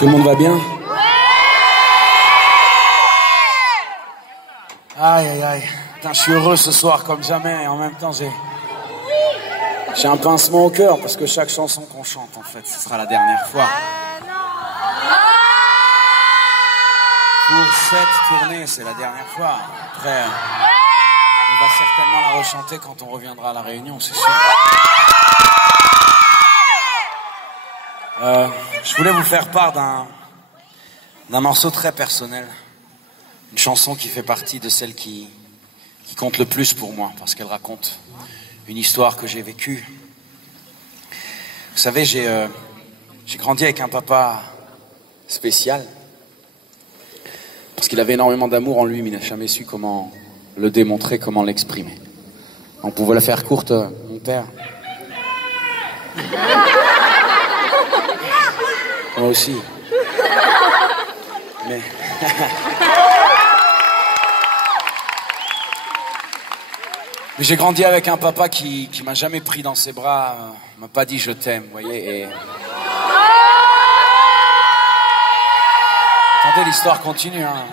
Tout le monde va bien? Aïe, aïe, aïe. Putain, je suis heureux ce soir comme jamais. Et en même temps, j'ai un pincement au cœur parce que chaque chanson qu'on chante, en fait, ce sera la dernière fois. Pour cette tournée, c'est la dernière fois. Après, on va certainement la rechanter quand on reviendra à La Réunion, c'est sûr. Je voulais vous faire part d'un morceau très personnel. Une chanson qui fait partie de celles qui compte le plus pour moi, parce qu'elle raconte une histoire que j'ai vécue. Vous savez, j'ai grandi avec un papa spécial, parce qu'il avait énormément d'amour en lui, mais il n'a jamais su comment le démontrer, comment l'exprimer. On pouvait la faire courte, mon père. Moi aussi. Mais... Mais j'ai grandi avec un papa qui m'a jamais pris dans ses bras, m'a pas dit je t'aime, vous voyez, et... Attendez, l'histoire continue, hein.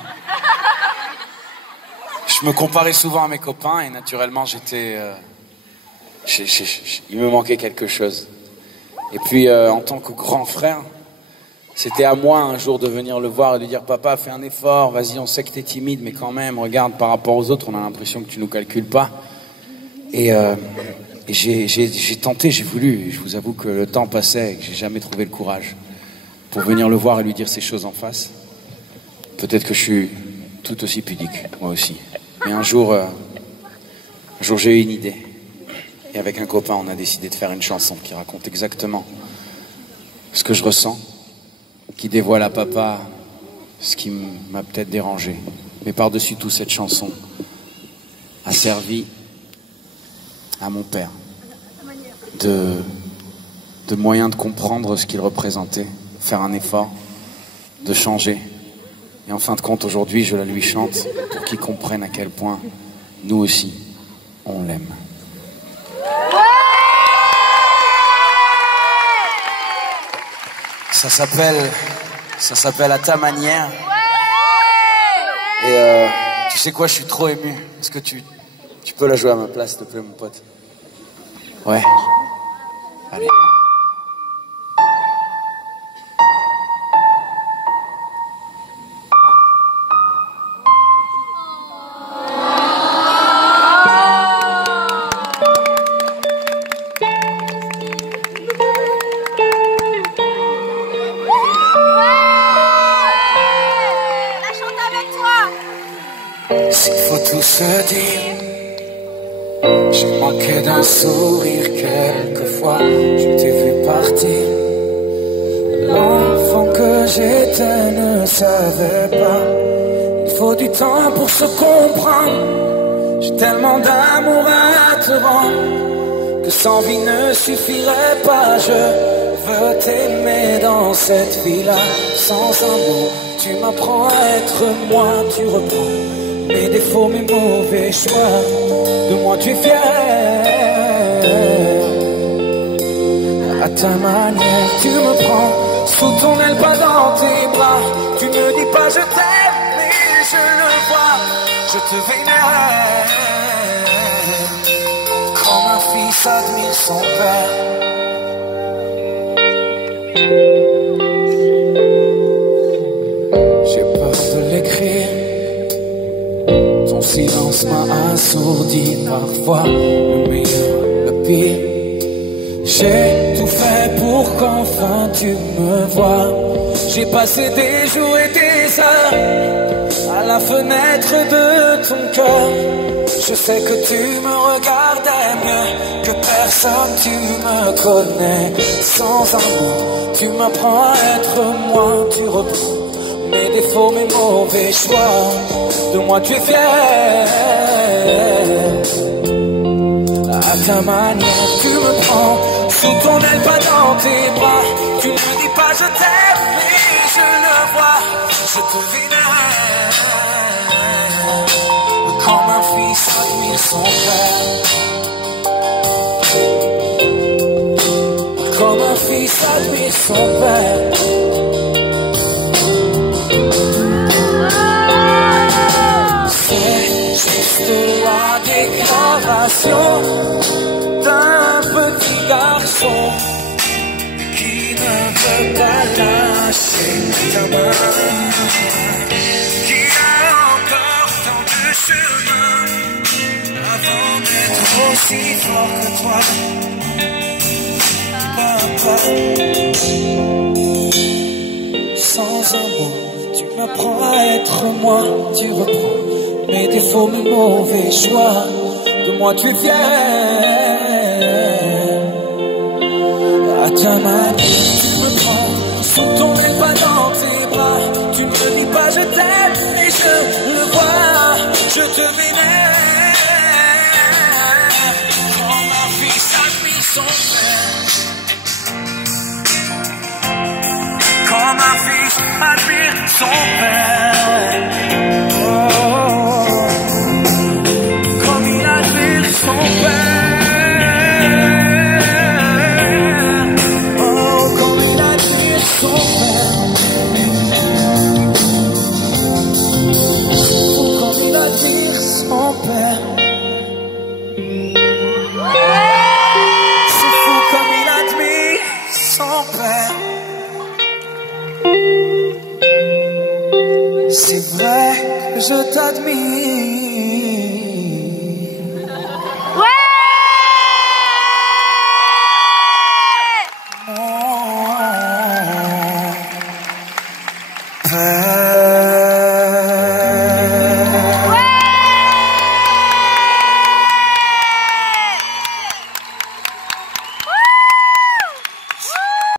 Je me comparais souvent à mes copains et naturellement j'étais... il me manquait quelque chose. Et puis en tant que grand frère, c'était à moi un jour de venir le voir et de dire papa, fais un effort, vas-y, on sait que t'es timide, mais quand même, regarde, par rapport aux autres, on a l'impression que tu nous calcules pas. Et j'ai tenté, j'ai voulu, je vous avoue que le temps passait et que j'ai jamais trouvé le courage pour venir le voir et lui dire ces choses en face. Peut-être que je suis tout aussi pudique, moi aussi. Mais un jour j'ai eu une idée. Et avec un copain, on a décidé de faire une chanson qui raconte exactement ce que je ressens, qui dévoile à papa ce qui m'a peut-être dérangé. Mais par-dessus tout, cette chanson a servi à mon père de moyen de comprendre ce qu'il représentait, faire un effort, de changer. Et en fin de compte, aujourd'hui, je la lui chante pour qu'il comprenne à quel point nous aussi, on l'aime. Ça s'appelle À ta manière. Et tu sais quoi, je suis trop ému. Est-ce que tu peux la jouer à ma place, s'il te plaît, mon pote? Ouais. Allez. S'il faut tout se dire, j'ai manqué d'un sourire quelquefois, je t'ai vu partir. L'enfant que j'étais ne savait pas, il faut du temps pour se comprendre. J'ai tellement d'amour à te rendre, que sans vie ne suffirait pas. Je veux t'aimer dans cette vie-là, sans un mot. Tu m'apprends à être moi, tu reprends mes défauts, mes mauvais choix. De moi tu es fier. À ta manière, tu me prends sous ton aile, pas dans tes bras. Tu me dis pas je t'aime, mais je le vois. Je te vénère. Quand un fils admire son père. J'ai peur de l'écrire. Ton silence m'a assourdi parfois, le meilleur, le pire. J'ai tout fait pour qu'enfin tu me vois. J'ai passé des jours et des heures à la fenêtre de ton cœur. Je sais que tu me regardais mieux que personne, tu me connais. Sans un mot, tu m'apprends à être moi, tu reprends mes défauts, mes mauvais choix. De moi tu es fier. À ta manière, tu me prends sous ton aile, pas dans tes bras. Tu ne dis pas je t'aime, mais je le vois. Je te vénère. Comme un fils admire son père. Comme un fils admire son père. C'est la déclaration d'un petit garçon qui ne veut pas lâcher ta main, qui a encore tant de chemin avant d'être aussi fort que toi. Papa, sans un mot, tu m'apprends à être moi, tu reprends mes défauts, mes mauvais choix. De moi tu es fier. À ta main, tu me prends sous ton aile, pas dans tes bras. Tu ne me dis pas je t'aime et je le vois. Je te vénère. Quand ma fille s'admire son père. Quand ma fille admire son père. Son père, oh, comme il admire son père, oh, comme il admire son père. C'est fou comme il admire son père. C'est vrai que je t'admire.